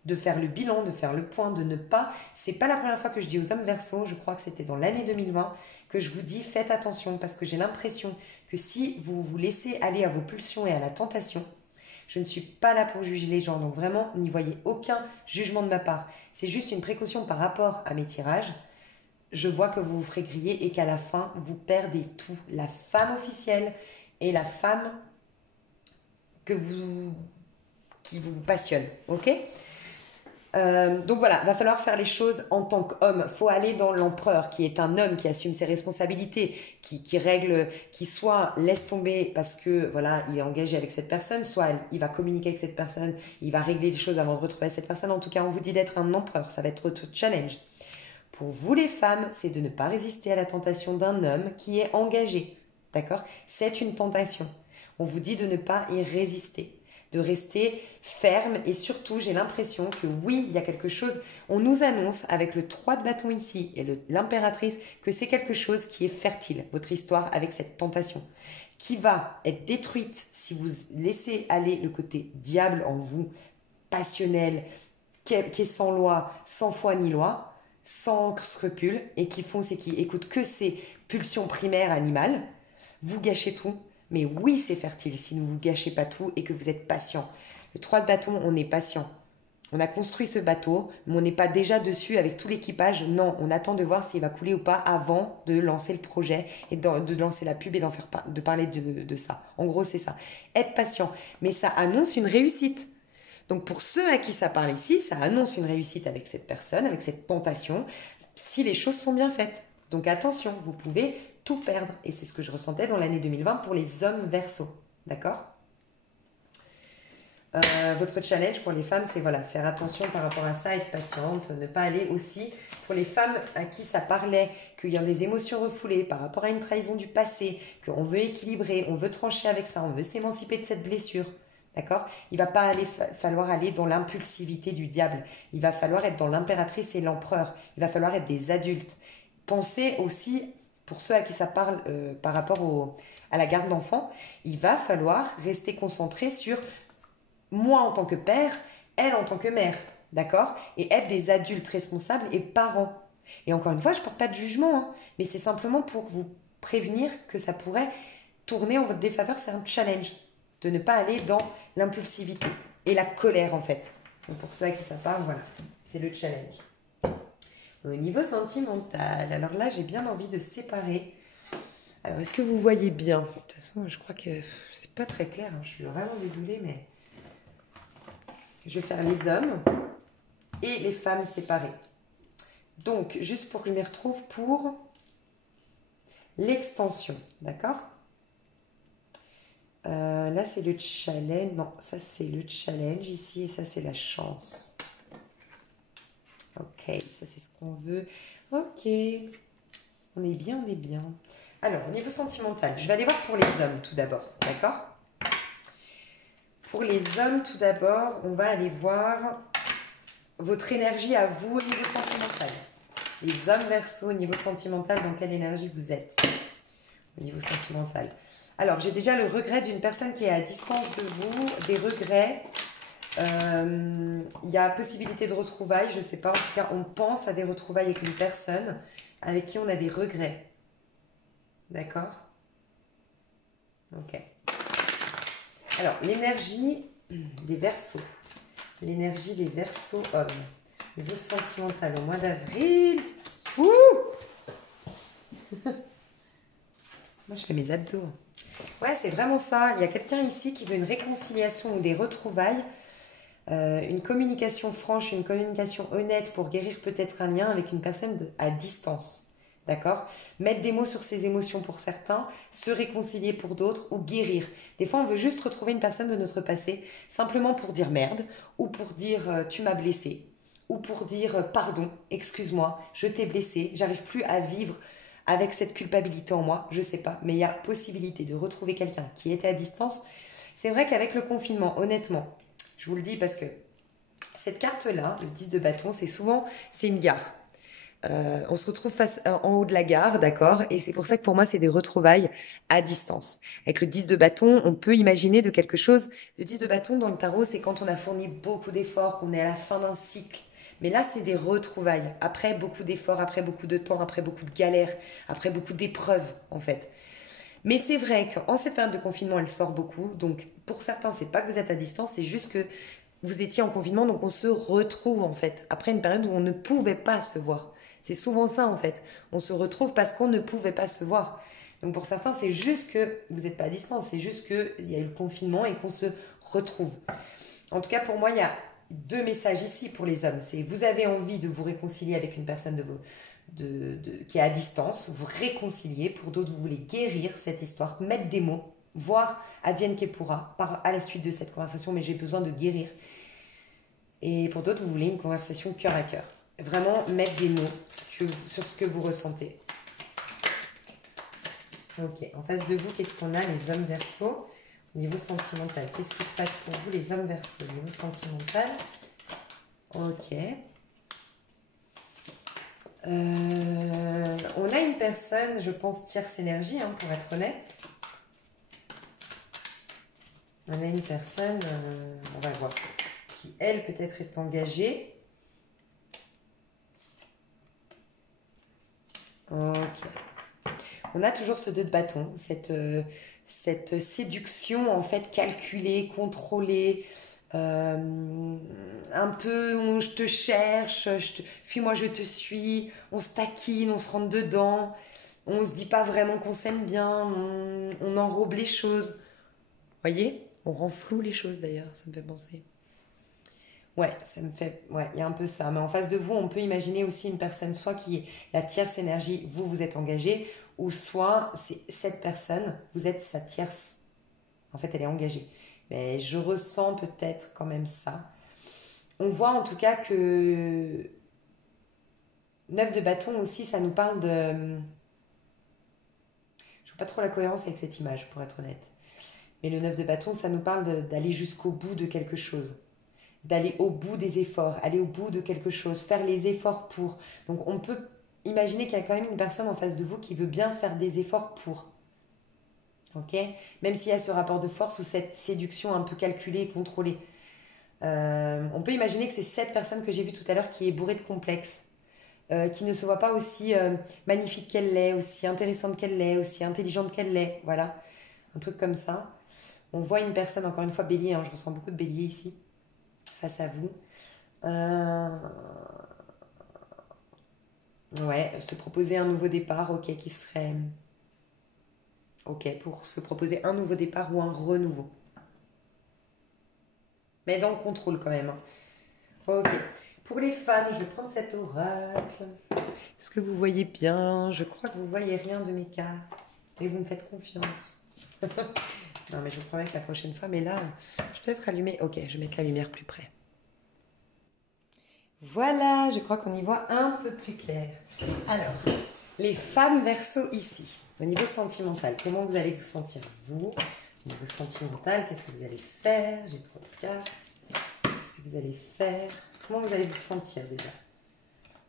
de faire le bilan, de faire le point, de ne pas... C'est pas la première fois que je dis aux hommes Verseau, je crois que c'était dans l'année 2020, que je vous dis faites attention parce que j'ai l'impression que si vous vous laissez aller à vos pulsions et à la tentation, je ne suis pas là pour juger les gens, donc vraiment n'y voyez aucun jugement de ma part. C'est juste une précaution par rapport à mes tirages. Je vois que vous vous ferez griller et qu'à la fin, vous perdez tout. La femme officielle et la femme qui vous passionne, ok? Donc voilà, va falloir faire les choses en tant qu'homme. Faut aller dans l'empereur, qui est un homme qui assume ses responsabilités, qui règle, qui soit laisse tomber parce que voilà, il est engagé avec cette personne, soit il va communiquer avec cette personne, il va régler les choses avant de retrouver cette personne. En tout cas, on vous dit d'être un empereur, ça va être votre challenge. Pour vous les femmes, c'est de ne pas résister à la tentation d'un homme qui est engagé. D'accord? C'est une tentation. On vous dit de ne pas y résister, de rester ferme et surtout, j'ai l'impression que oui, il y a quelque chose. On nous annonce avec le 3 de bâton ici et l'impératrice que c'est quelque chose qui est fertile, votre histoire avec cette tentation, qui va être détruite si vous laissez aller le côté diable en vous, passionnel, qui est sans loi, sans foi ni loi, sans scrupules et qui fonce et qui écoute que ses pulsions primaires animales. Vous gâchez tout. Mais oui, c'est fertile si vous ne gâchez pas tout et que vous êtes patient. Le 3 de bâton, on est patient. On a construit ce bateau, mais on n'est pas déjà dessus avec tout l'équipage. Non, on attend de voir s'il va couler ou pas avant de lancer le projet et de lancer la pub et de parler de ça. En gros, c'est ça. Être patient. Mais ça annonce une réussite. Donc pour ceux à qui ça parle ici, ça annonce une réussite avec cette personne, avec cette tentation, si les choses sont bien faites. Donc attention, vous pouvez tout perdre. Et c'est ce que je ressentais dans l'année 2020 pour les hommes Verseau. D'accord? Votre challenge pour les femmes, c'est voilà, faire attention par rapport à ça, être patiente, ne pas aller aussi pour les femmes à qui ça parlait, qu'il y a des émotions refoulées par rapport à une trahison du passé, qu'on veut équilibrer, on veut trancher avec ça, on veut s'émanciper de cette blessure. D'accord? Il va pas falloir aller dans l'impulsivité du diable. Il va falloir être dans l'impératrice et l'empereur. Il va falloir être des adultes. Pensez aussi, pour ceux à qui ça parle par rapport à la garde d'enfants, il va falloir rester concentré sur moi en tant que père, elle en tant que mère. D'accord? Et être des adultes responsables et parents. Et encore une fois, je ne porte pas de jugement, hein, mais c'est simplement pour vous prévenir que ça pourrait tourner en votre défaveur. C'est un challenge de ne pas aller dans l'impulsivité et la colère en fait. Donc pour ceux à qui ça parle, voilà, c'est le challenge. Au niveau sentimental, alors là j'ai bien envie de séparer. Alors est-ce que vous voyez bien? De toute façon je crois que c'est pas très clair, hein. Je suis vraiment désolée mais je vais faire les hommes et les femmes séparées. Donc juste pour que je m'y retrouve pour l'extension, d'accord? Là, c'est le challenge. Non, ça, c'est le challenge ici et ça, c'est la chance. Ok, ça, c'est ce qu'on veut. Ok, on est bien, on est bien. Alors, au niveau sentimental, je vais aller voir pour les hommes tout d'abord, d'accord? Pour les hommes, tout d'abord, on va aller voir votre énergie à vous au niveau sentimental. Les hommes Verseau, au niveau sentimental, dans quelle énergie vous êtes? Au niveau sentimental. Alors, j'ai déjà le regret d'une personne qui est à distance de vous, des regrets. Il y a possibilité de retrouvailles, je ne sais pas. En tout cas, on pense à des retrouvailles avec une personne avec qui on a des regrets. D'accord? Ok. Alors, l'énergie des Verseaux. L'énergie des Verseaux hommes. Niveau sentimental au mois d'avril. Ouh! Moi, je fais mes abdos. Ouais, c'est vraiment ça. Il y a quelqu'un ici qui veut une réconciliation ou des retrouvailles, une communication franche, une communication honnête pour guérir peut-être un lien avec une personne à distance. D'accord? Mettre des mots sur ses émotions pour certains, se réconcilier pour d'autres ou guérir. Des fois, on veut juste retrouver une personne de notre passé simplement pour dire merde ou pour dire tu m'as blessé ou pour dire pardon, excuse-moi, je t'ai blessé, j'arrive plus à vivre avec cette culpabilité en moi, je sais pas, mais il y a possibilité de retrouver quelqu'un qui était à distance. C'est vrai qu'avec le confinement, honnêtement, je vous le dis parce que cette carte-là, le 10 de bâton, c'est une gare. On se retrouve en haut de la gare, d'accord? Et c'est pour ça que pour moi, c'est des retrouvailles à distance. Avec le 10 de bâton, on peut imaginer de quelque chose. Le 10 de bâton dans le tarot, c'est quand on a fourni beaucoup d'efforts, qu'on est à la fin d'un cycle. Mais là, c'est des retrouvailles. Après beaucoup d'efforts, après beaucoup de temps, après beaucoup de galères, après beaucoup d'épreuves, en fait. Mais c'est vrai qu'en cette période de confinement, elle sort beaucoup. Donc, pour certains, c'est pas que vous êtes à distance, c'est juste que vous étiez en confinement, donc on se retrouve en fait. Après une période où on ne pouvait pas se voir. C'est souvent ça en fait. On se retrouve parce qu'on ne pouvait pas se voir. Donc pour certains, c'est juste que vous n'êtes pas à distance, c'est juste qu'il y a eu le confinement et qu'on se retrouve. En tout cas, pour moi, il y a deux messages ici pour les hommes. C'est vous avez envie de vous réconcilier avec une personne qui est à distance, vous réconcilier. Pour d'autres, vous voulez guérir cette histoire, mettre des mots, voir advienne que pourra à la suite de cette conversation, mais j'ai besoin de guérir. Et pour d'autres, vous voulez une conversation cœur à cœur. Vraiment mettre des mots sur ce que vous ressentez. Ok, en face de vous, qu'est-ce qu'on a, les hommes Verseaux? Au niveau sentimental, qu'est-ce qui se passe pour vous, les hommes Verseaux? Au niveau sentimental, ok. On a une personne, je pense, tierce énergie, hein, pour être honnête. On a une personne, on va voir, qui, elle, peut-être est engagée. Ok. On a toujours ce 2 de bâton, cette séduction, en fait, calculée, contrôlée, un peu, je te cherche, fuis-moi, je te suis, on se taquine, on se rentre dedans, on se dit pas vraiment qu'on s'aime bien, on enrobe les choses. Voyez? On rend flou les choses d'ailleurs, ça me fait penser. Ouais, ça me fait. Ouais, il y a un peu ça. Mais en face de vous, on peut imaginer aussi une personne, soit qui est la tierce énergie, vous êtes engagé, ou soit c'est cette personne, vous êtes sa tierce. En fait, elle est engagée. Mais je ressens peut-être quand même ça. On voit en tout cas que 9 de bâton aussi, ça nous parle de. Je vois pas trop la cohérence avec cette image, pour être honnête. Mais le 9 de bâton, ça nous parle d'aller jusqu'au bout de quelque chose. D'aller au bout des efforts, aller au bout de quelque chose, faire les efforts pour. Donc on peut imaginer qu'il y a quand même une personne en face de vous qui veut bien faire des efforts pour. Ok? Même s'il y a ce rapport de force ou cette séduction un peu calculée et contrôlée. On peut imaginer que c'est cette personne que j'ai vue tout à l'heure qui est bourrée de complexes, qui ne se voit pas aussi magnifique qu'elle l'est, aussi intéressante qu'elle l'est, aussi intelligente qu'elle l'est. Voilà, un truc comme ça. On voit une personne, encore une fois, bélier, hein, je ressens beaucoup de bélier ici, face à vous. Ouais, se proposer un nouveau départ, ok, qui serait... Ok, pour se proposer un nouveau départ ou un renouveau. Mais dans le contrôle quand même. Hein. Ok. Pour les femmes, je vais prendre cet oracle. Est-ce que vous voyez bien? Je crois que vous voyez rien de mes cartes. Mais vous me faites confiance. Non, mais je vous promets que la prochaine fois, mais là, je vais peut-être allumer. Ok, je vais mettre la lumière plus près. Voilà, je crois qu'on y voit un peu plus clair. Alors, les femmes Verseaux ici, au niveau sentimental, comment vous allez vous sentir vous? Au niveau sentimental, qu'est-ce que vous allez faire? J'ai trop de cartes. Qu'est-ce que vous allez faire? Comment vous allez vous sentir déjà?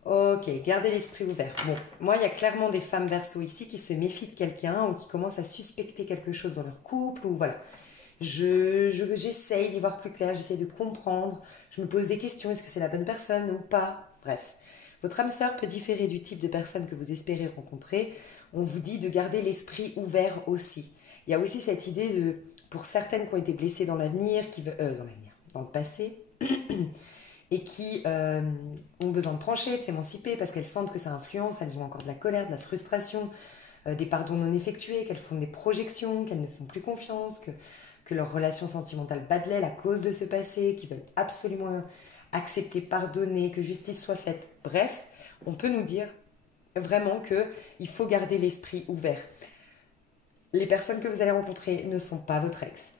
Ok, gardez l'esprit ouvert. Bon, moi, il y a clairement des femmes Verseaux ici qui se méfient de quelqu'un ou qui commencent à suspecter quelque chose dans leur couple ou voilà. J'essaye d'y voir plus clair, j'essaye de comprendre, je me pose des questions, est-ce que c'est la bonne personne ou pas? Bref, votre âme sœur peut différer du type de personne que vous espérez rencontrer. On vous dit de garder l'esprit ouvert aussi. Il y a aussi cette idée de, pour certaines qui ont été blessées dans l'avenir, dans le passé, et qui ont besoin de trancher, de s'émanciper parce qu'elles sentent que ça influence, elles ont encore de la colère, de la frustration, des pardons non effectués, qu'elles font des projections, qu'elles ne font plus confiance, que leur relation sentimentale bat de l'aile à cause de ce passé, qui veulent absolument accepter, pardonner, que justice soit faite. Bref, on peut nous dire vraiment qu'il faut garder l'esprit ouvert. Les personnes que vous allez rencontrer ne sont pas votre ex.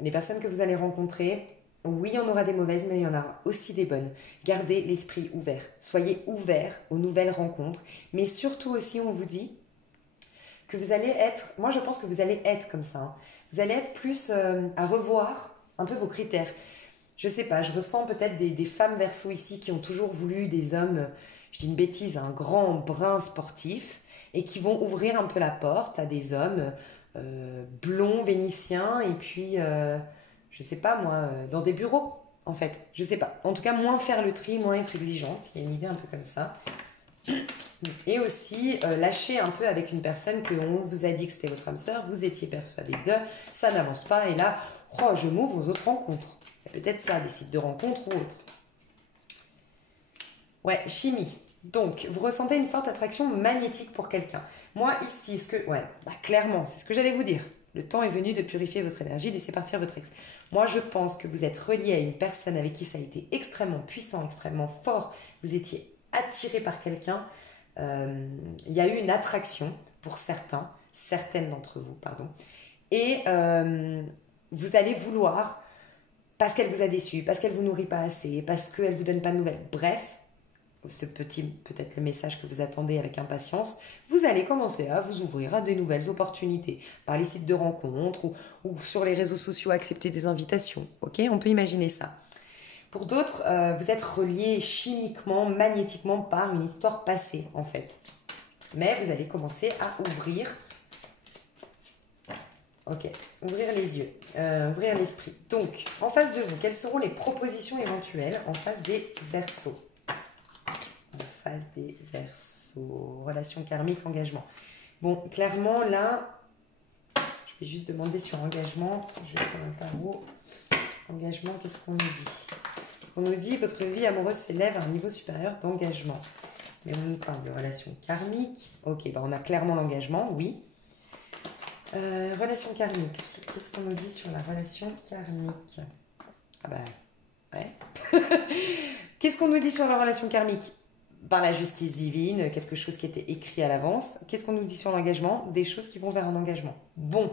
Les personnes que vous allez rencontrer, oui, il y en aura des mauvaises, mais il y en aura aussi des bonnes. Gardez l'esprit ouvert. Soyez ouverts aux nouvelles rencontres. Mais surtout aussi, on vous dit que vous allez être... Moi, je pense que vous allez être comme ça. Hein. Vous allez être plus à revoir un peu vos critères. je sais pas, je ressens peut-être des femmes Verseau ici qui ont toujours voulu des hommes, je dis une bêtise, un grand brun sportif, et qui vont ouvrir un peu la porte à des hommes blonds vénitiens, et puis, je sais pas moi, dans des bureaux, en fait. Je sais pas. En tout cas, moins faire le tri, moins être exigeante. Il y a une idée un peu comme ça. Et aussi lâcher un peu avec une personne que on vous a dit que c'était votre âme sœur, vous étiez persuadé d'eux, ça n'avance pas, et là, oh, je m'ouvre aux autres rencontres. Peut-être ça, des sites de rencontres ou autres. Ouais, chimie. Donc, vous ressentez une forte attraction magnétique pour quelqu'un. Moi, ici, clairement, c'est ce que j'allais vous dire. Le temps est venu de purifier votre énergie, laissez partir votre ex. Moi, je pense que vous êtes relié à une personne avec qui ça a été extrêmement puissant, extrêmement fort. Vous étiez attiré par quelqu'un. Il y a eu une attraction pour certaines d'entre vous, pardon. Et vous allez vouloir, parce qu'elle vous a déçu, parce qu'elle vous nourrit pas assez, parce qu'elle vous donne pas de nouvelles. Bref, ce petit, peut-être le message que vous attendez avec impatience, vous allez commencer à vous ouvrir à des nouvelles opportunités par les sites de rencontres ou sur les réseaux sociaux, accepter des invitations. Ok, on peut imaginer ça. Pour d'autres, vous êtes reliés chimiquement, magnétiquement par une histoire passée en fait. Mais vous allez commencer à ouvrir. Ok, ouvrir les yeux, ouvrir l'esprit. Donc, en face de vous, quelles seront les propositions éventuelles en face des Verseaux? En face des Verseaux, relation karmique, engagement. Bon, clairement, là, je vais juste demander sur engagement. Je vais prendre un tarot. Engagement, qu'est-ce qu'on nous dit? Parce qu'on nous dit, votre vie amoureuse s'élève à un niveau supérieur d'engagement. Mais on nous parle de relation karmique. Ok, on a clairement l'engagement, oui. Relation karmique. Qu'est-ce qu'on nous dit sur la relation karmique? Ah bah, ouais. Qu'est-ce qu'on nous dit sur la relation karmique? Par la justice divine, quelque chose qui était écrit à l'avance. Qu'est-ce qu'on nous dit sur l'engagement? Des choses qui vont vers un engagement. Bon,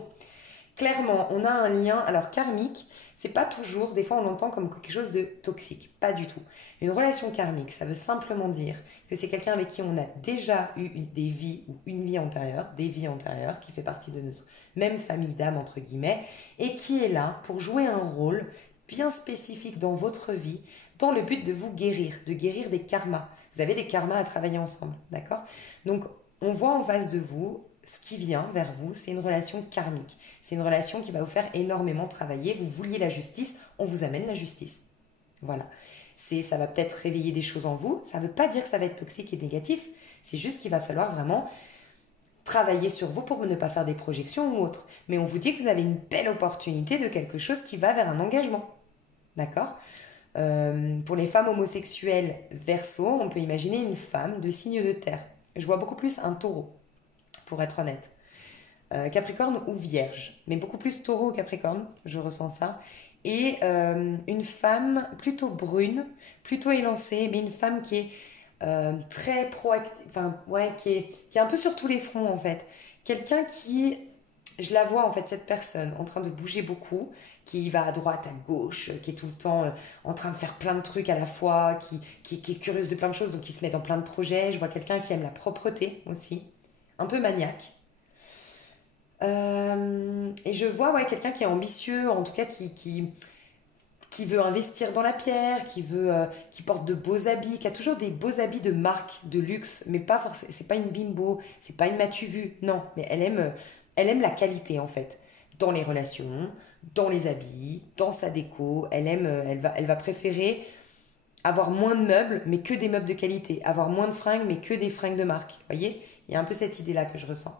clairement, on a un lien. Alors, karmique, c'est pas toujours, des fois on l'entend comme quelque chose de toxique. Pas du tout. Une relation karmique, ça veut simplement dire que c'est quelqu'un avec qui on a déjà eu des vies ou une vie antérieure, des vies antérieures, qui fait partie de notre même famille d'âme, entre guillemets, et qui est là pour jouer un rôle bien spécifique dans votre vie, dans le but de vous guérir, de guérir des karmas. Vous avez des karmas à travailler ensemble, d'accord? Donc, on voit en face de vous, ce qui vient vers vous, c'est une relation karmique. C'est une relation qui va vous faire énormément travailler. Vous vouliez la justice, on vous amène la justice. Voilà. Ça va peut-être réveiller des choses en vous. Ça ne veut pas dire que ça va être toxique et négatif. C'est juste qu'il va falloir vraiment travailler sur vous pour ne pas faire des projections ou autres. Mais on vous dit que vous avez une belle opportunité de quelque chose qui va vers un engagement. D'accord? Pour les femmes homosexuelles Verseau, on peut imaginer une femme de signe de terre. Je vois beaucoup plus un taureau, pour être honnête. Capricorne ou Vierge, mais beaucoup plus taureau ou Capricorne, je ressens ça. Et une femme plutôt brune, plutôt élancée, mais une femme qui est très proactive, enfin, ouais, qui est un peu sur tous les fronts en fait. Quelqu'un qui, je la vois en fait, cette personne en train de bouger beaucoup, qui va à droite, à gauche, qui est tout le temps en train de faire plein de trucs à la fois, qui est curieuse de plein de choses, donc qui se met dans plein de projets. Je vois quelqu'un qui aime la propreté aussi, un peu maniaque. Et je vois quelqu'un qui est ambitieux, en tout cas qui veut investir dans la pierre, qui porte de beaux habits, qui a toujours des beaux habits de marque, de luxe, mais pas forcément, c'est pas une bimbo, c'est pas une m'as-tu vu, non, mais elle aime la qualité en fait, dans les relations, dans les habits, dans sa déco, elle va préférer avoir moins de meubles, mais que des meubles de qualité, avoir moins de fringues, mais que des fringues de marque, vous voyez, il y a un peu cette idée-là que je ressens.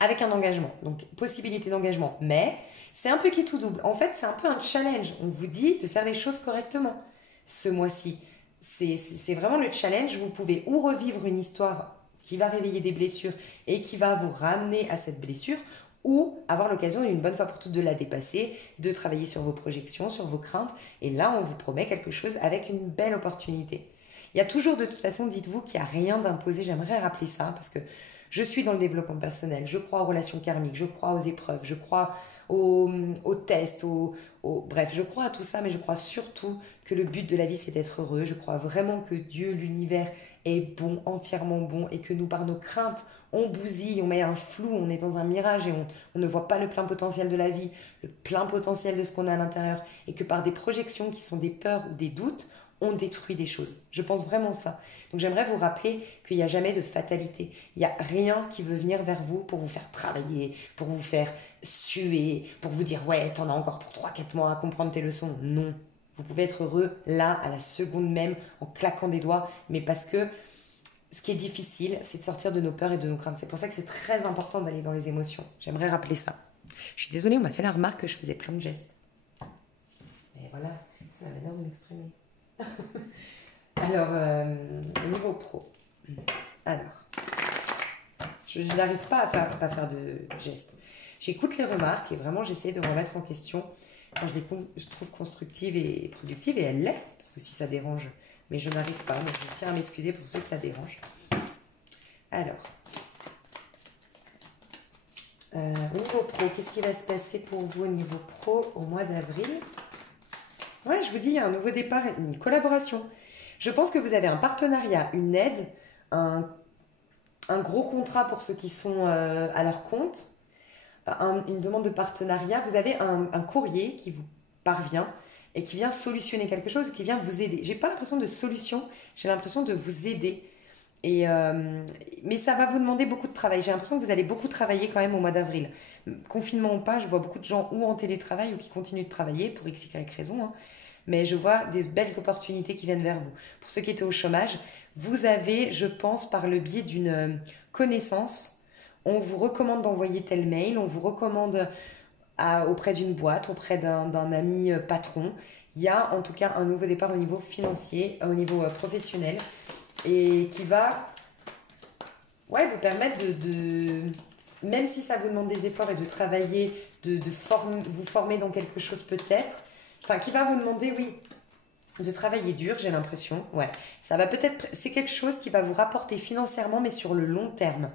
Avec un engagement, donc possibilité d'engagement, mais c'est un peu qui tout double. En fait, c'est un peu un challenge. On vous dit de faire les choses correctement ce mois-ci. C'est vraiment le challenge. Vous pouvez ou revivre une histoire qui va réveiller des blessures et qui va vous ramener à cette blessure, ou avoir l'occasion une bonne fois pour toutes de la dépasser, de travailler sur vos projections, sur vos craintes. Et là, on vous promet quelque chose avec une belle opportunité. Il y a toujours, de toute façon, dites-vous qu'il n'y a rien d'imposé. J'aimerais rappeler ça parce que Je suis dans le développement personnel, je crois aux relations karmiques, je crois aux épreuves, je crois aux tests, bref, je crois à tout ça, mais je crois surtout que le but de la vie, c'est d'être heureux. Je crois vraiment que Dieu, l'univers, est bon, entièrement bon, et que nous, par nos craintes, on bousille, on met un flou, on est dans un mirage et on ne voit pas le plein potentiel de la vie, le plein potentiel de ce qu'on a à l'intérieur, et que par des projections qui sont des peurs ou des doutes, on détruit des choses. Je pense vraiment ça. Donc j'aimerais vous rappeler qu'il n'y a jamais de fatalité. Il n'y a rien qui veut venir vers vous pour vous faire travailler, pour vous faire suer, pour vous dire ouais, t'en as encore pour 3-4 mois à comprendre tes leçons. Non. Vous pouvez être heureux là, à la seconde même, en claquant des doigts, mais parce que ce qui est difficile, c'est de sortir de nos peurs et de nos craintes. C'est pour ça que c'est très important d'aller dans les émotions. J'aimerais rappeler ça. Je suis désolée, on m'a fait la remarque que je faisais plein de gestes. Mais voilà, c'est la manière de m'exprimer. Alors, au niveau pro. Alors, je n'arrive pas à faire de gestes. J'écoute les remarques et vraiment j'essaie de remettre en question quand je trouve constructive et productive, et elle l'est, parce que si ça dérange, mais je n'arrive pas, donc je tiens à m'excuser pour ceux que ça dérange. Alors, au niveau pro, qu'est-ce qui va se passer pour vous au niveau pro au mois d'avril? Ouais, je vous dis, il y a un nouveau départ, une collaboration. Je pense que vous avez un partenariat, une aide, un gros contrat pour ceux qui sont à leur compte, une demande de partenariat. Vous avez un courrier qui vous parvient et qui vient solutionner quelque chose, qui vient vous aider. J'ai pas l'impression de solution, j'ai l'impression de vous aider. Mais ça va vous demander beaucoup de travail. J'ai l'impression que vous allez beaucoup travailler quand même au mois d'avril. Confinement ou pas, je vois beaucoup de gens ou en télétravail ou qui continuent de travailler pour x, y raison. Hein. Mais je vois des belles opportunités qui viennent vers vous. Pour ceux qui étaient au chômage, vous avez, je pense, par le biais d'une connaissance, on vous recommande d'envoyer tel mail, on vous recommande auprès d'une boîte, auprès d'un ami patron. Il y a en tout cas un nouveau départ au niveau financier, au niveau professionnel, et qui va vous permettre même si ça vous demande des efforts et de travailler, vous former dans quelque chose peut-être, enfin qui va vous demander, oui, de travailler dur, j'ai l'impression. Ouais, ça va peut-être, c'est quelque chose qui va vous rapporter financièrement, mais sur le long terme.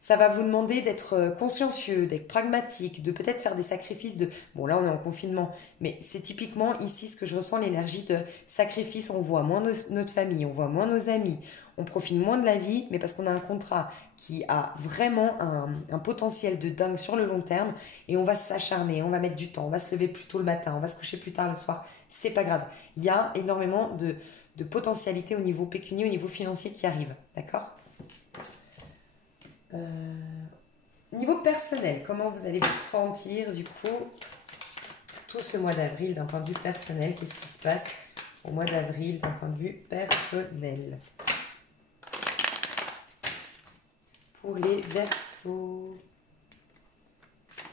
Ça va vous demander d'être consciencieux, d'être pragmatique, de peut-être faire des sacrifices Bon, là, on est en confinement, mais c'est typiquement ici ce que je ressens, l'énergie de sacrifice. On voit moins notre famille, on voit moins nos amis, on profite moins de la vie, mais parce qu'on a un contrat qui a vraiment un potentiel de dingue sur le long terme, et on va s'acharner, on va mettre du temps, on va se lever plus tôt le matin, on va se coucher plus tard le soir. C'est pas grave. Il y a énormément de potentialité au niveau pécunier, au niveau financier qui arrive. D'accord ? Niveau personnel, comment vous allez vous sentir du coup tout ce mois d'avril d'un point de vue personnel? Qu'est-ce qui se passe au mois d'avril d'un point de vue personnel? Pour les Verseaux.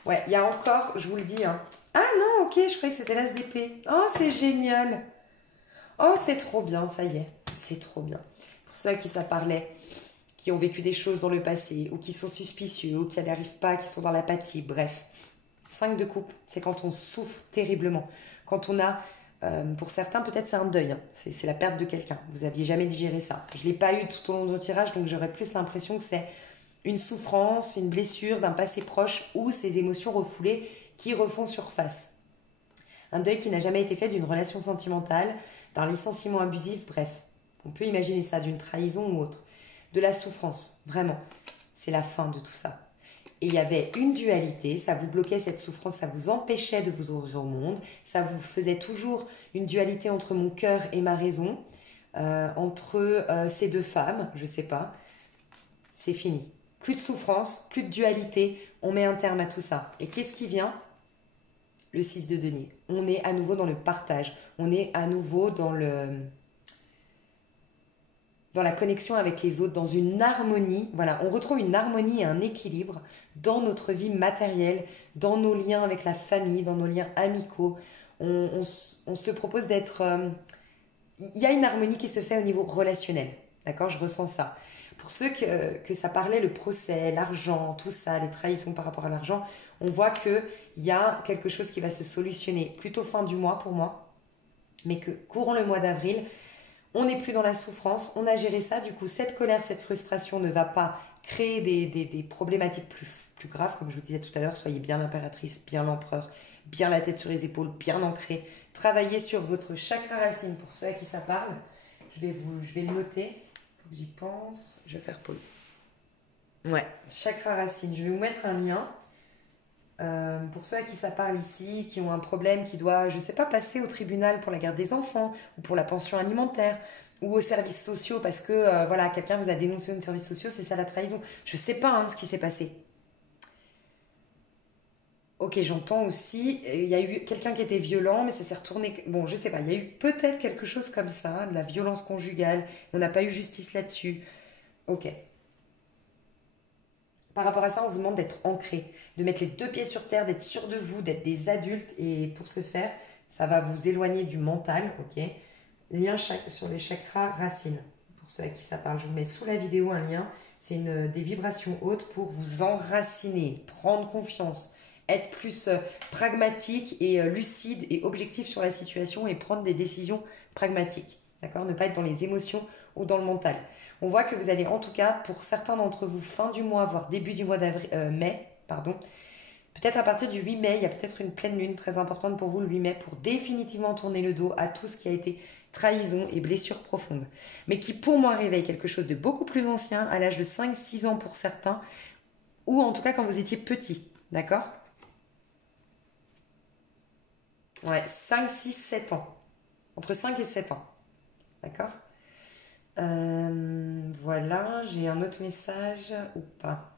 Ouais, il y a encore, je vous le dis. Hein. Ah non, ok, je croyais que c'était l'as d'épée. Oh, c'est génial. Oh, c'est trop bien, ça y est. C'est trop bien. Pour ceux à qui ça parlait, qui ont vécu des choses dans le passé, ou qui sont suspicieux, ou qui n'y arrivent pas, qui sont dans l'apathie, bref. 5 de coupe, c'est quand on souffre terriblement. Quand on a, pour certains, peut-être c'est un deuil, hein. C'est la perte de quelqu'un. Vous n'aviez jamais digéré ça. Je ne l'ai pas eu tout au long de mon tirage, donc j'aurais plus l'impression que c'est une souffrance, une blessure d'un passé proche, ou ces émotions refoulées qui refont surface. Un deuil qui n'a jamais été fait d'une relation sentimentale, d'un licenciement abusif, bref. On peut imaginer ça, d'une trahison ou autre. De la souffrance, vraiment. C'est la fin de tout ça. Et il y avait une dualité, ça vous bloquait cette souffrance, ça vous empêchait de vous ouvrir au monde, ça vous faisait toujours une dualité entre mon cœur et ma raison, entre ces deux femmes, je sais pas. C'est fini. Plus de souffrance, plus de dualité, on met un terme à tout ça. Et qu'est-ce qui vient ? Le 6 de denier. On est à nouveau dans le partage, on est à nouveau dans la connexion avec les autres, dans une harmonie. Voilà, on retrouve une harmonie et un équilibre dans notre vie matérielle, dans nos liens avec la famille, dans nos liens amicaux. On se propose d'être... Il y a une harmonie qui se fait au niveau relationnel. D'accord ? Je ressens ça. Pour ceux que ça parlait, le procès, l'argent, tout ça, les trahisons par rapport à l'argent, on voit qu'il y a quelque chose qui va se solutionner plutôt fin du mois pour moi, mais que courant le mois d'avril, On n'est plus dans la souffrance, on a géré ça. Du coup, cette colère, cette frustration ne va pas créer des problématiques plus graves. Comme je vous disais tout à l'heure, soyez bien l'impératrice, bien l'empereur, bien la tête sur les épaules, bien ancré. Travaillez sur votre chakra racine pour ceux à qui ça parle. Je vais le noter. Faut que j'y pense. Je vais faire pause. Ouais, chakra racine. Je vais vous mettre un lien. Pour ceux à qui ça parle ici, qui ont un problème, qui doit, je ne sais pas, passer au tribunal pour la garde des enfants, ou pour la pension alimentaire, ou aux services sociaux, parce que voilà, quelqu'un vous a dénoncé aux services sociaux, c'est ça la trahison. Je ne sais pas ce qui s'est passé. Ok, j'entends aussi, il y a eu quelqu'un qui était violent, mais ça s'est retourné. Bon, je sais pas, il y a eu peut-être quelque chose comme ça, de la violence conjugale, on n'a pas eu justice là-dessus. Ok. Par rapport à ça, on vous demande d'être ancré, de mettre les deux pieds sur terre, d'être sûr de vous, d'être des adultes. Et pour ce faire, ça va vous éloigner du mental, ok. Lien sur les chakras racines. Pour ceux à qui ça parle, je vous mets sous la vidéo un lien. C'est des vibrations hautes pour vous enraciner, prendre confiance, être plus pragmatique et lucide et objectif sur la situation et prendre des décisions pragmatiques. D'accord? Ne pas être dans les émotions ou dans le mental. On voit que vous allez, en tout cas, pour certains d'entre vous, fin du mois, voire début du mois mai, pardon, peut-être à partir du 8 mai, il y a peut-être une pleine lune très importante pour vous le 8 mai pour définitivement tourner le dos à tout ce qui a été trahison et blessure profonde. Mais qui, pour moi, réveille quelque chose de beaucoup plus ancien, à l'âge de 5-6 ans pour certains, ou en tout cas quand vous étiez petit. D'accord? Ouais, 5, 6, 7 ans. Entre 5 et 7 ans. D'accord? Voilà, j'ai un autre message ou pas?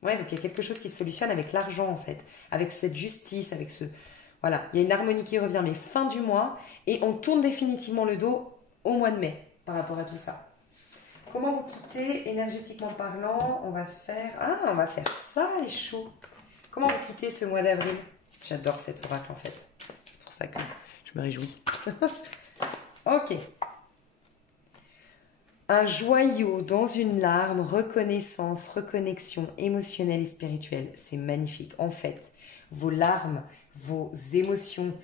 Ouais, donc il y a quelque chose qui se solutionne avec l'argent en fait, avec cette justice, avec ce... Voilà, il y a une harmonie qui revient, mais fin du mois, et on tourne définitivement le dos au mois de mai par rapport à tout ça. Comment vous quittez, énergétiquement parlant? On va faire... Ah, on va faire ça, les choux. Comment vous quittez ce mois d'avril? J'adore cet oracle en fait. C'est pour ça que je me réjouis. Ok. Un joyau dans une larme, reconnaissance, reconnexion émotionnelle et spirituelle. C'est magnifique. En fait, vos larmes, vos émotions,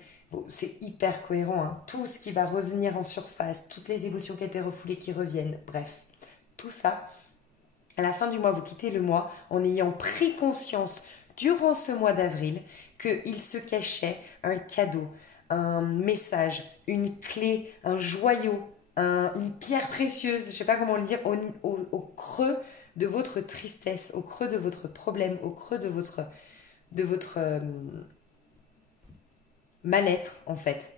c'est hyper cohérent. Hein. Tout ce qui va revenir en surface, toutes les émotions qui ont été refoulées qui reviennent, bref, tout ça. À la fin du mois, vous quittez le mois en ayant pris conscience durant ce mois d'avril qu'il se cachait un cadeau, un message, une clé, un joyau, une pierre précieuse, je ne sais pas comment le dire, au creux de votre tristesse, au creux de votre problème, au creux de votre mal-être en fait.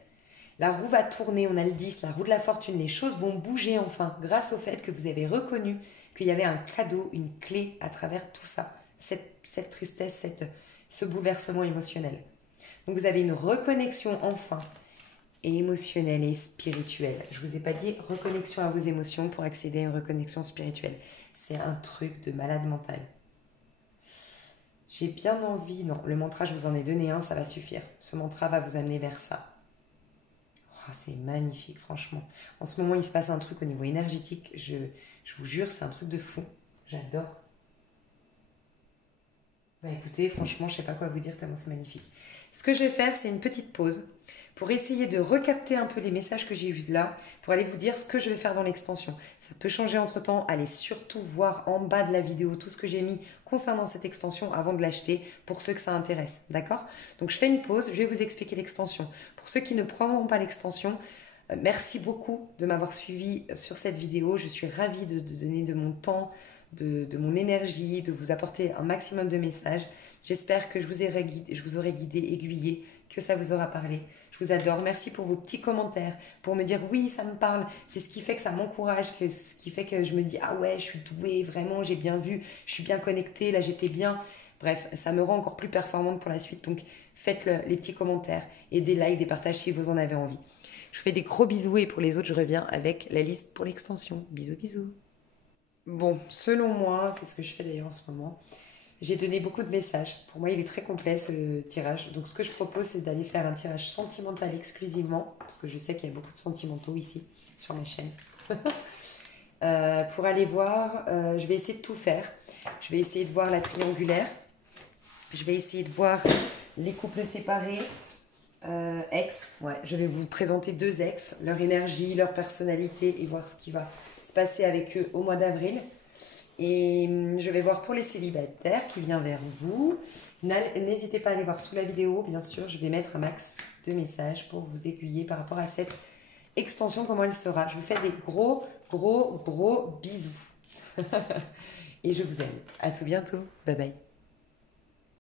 La roue va tourner, on a le 10, la roue de la fortune, les choses vont bouger enfin grâce au fait que vous avez reconnu qu'il y avait un cadeau, une clé à travers tout ça, cette tristesse, ce bouleversement émotionnel. Donc vous avez une reconnexion enfin émotionnelle et spirituelle. Je ne vous ai pas dit reconnexion à vos émotions pour accéder à une reconnexion spirituelle. C'est un truc de malade mental. J'ai bien envie, non, le mantra, je vous en ai donné un, ça va suffire. Ce mantra va vous amener vers ça. Oh, c'est magnifique, franchement. En ce moment, il se passe un truc au niveau énergétique, je vous jure, c'est un truc de fou. J'adore. Bah écoutez, franchement, je ne sais pas quoi vous dire tellement c'est magnifique. Ce que je vais faire, c'est une petite pause pour essayer de recapter un peu les messages que j'ai eus là, pour aller vous dire ce que je vais faire dans l'extension. Ça peut changer entre-temps, allez surtout voir en bas de la vidéo tout ce que j'ai mis concernant cette extension avant de l'acheter, pour ceux que ça intéresse, d'accord? Donc je fais une pause, je vais vous expliquer l'extension. Pour ceux qui ne prendront pas l'extension, merci beaucoup de m'avoir suivi sur cette vidéo, je suis ravie de donner de mon temps, de mon énergie, de vous apporter un maximum de messages. J'espère que je vous aurai guidé, aiguillé, que ça vous aura parlé. Je vous adore. Merci pour vos petits commentaires, pour me dire oui, ça me parle. C'est ce qui fait que ça m'encourage, ce qui fait que je me dis ah ouais, je suis douée, vraiment, j'ai bien vu, je suis bien connectée, là j'étais bien. Bref, ça me rend encore plus performante pour la suite. Donc faites les petits commentaires et des likes, des partages si vous en avez envie. Je vous fais des gros bisous et pour les autres, je reviens avec la liste pour l'extension. Bisous, bisous. Bon, selon moi, c'est ce que je fais d'ailleurs en ce moment. J'ai donné beaucoup de messages. Pour moi, il est très complet ce tirage. Donc, ce que je propose, c'est d'aller faire un tirage sentimental exclusivement, parce que je sais qu'il y a beaucoup de sentimentaux ici sur ma chaîne. Pour aller voir, je vais essayer de tout faire. Je vais essayer de voir la triangulaire. Je vais essayer de voir les couples séparés. Ex, ouais. Je vais vous présenter 2 ex, leur énergie, leur personnalité et voir ce qui va se passer avec eux au mois d'avril. Et je vais voir pour les célibataires qui vient vers vous. N'hésitez pas à aller voir sous la vidéo, bien sûr. Je vais mettre un max de messages pour vous aiguiller par rapport à cette extension, comment elle sera. Je vous fais des gros, gros, gros bisous. Et je vous aime. À tout bientôt. Bye bye.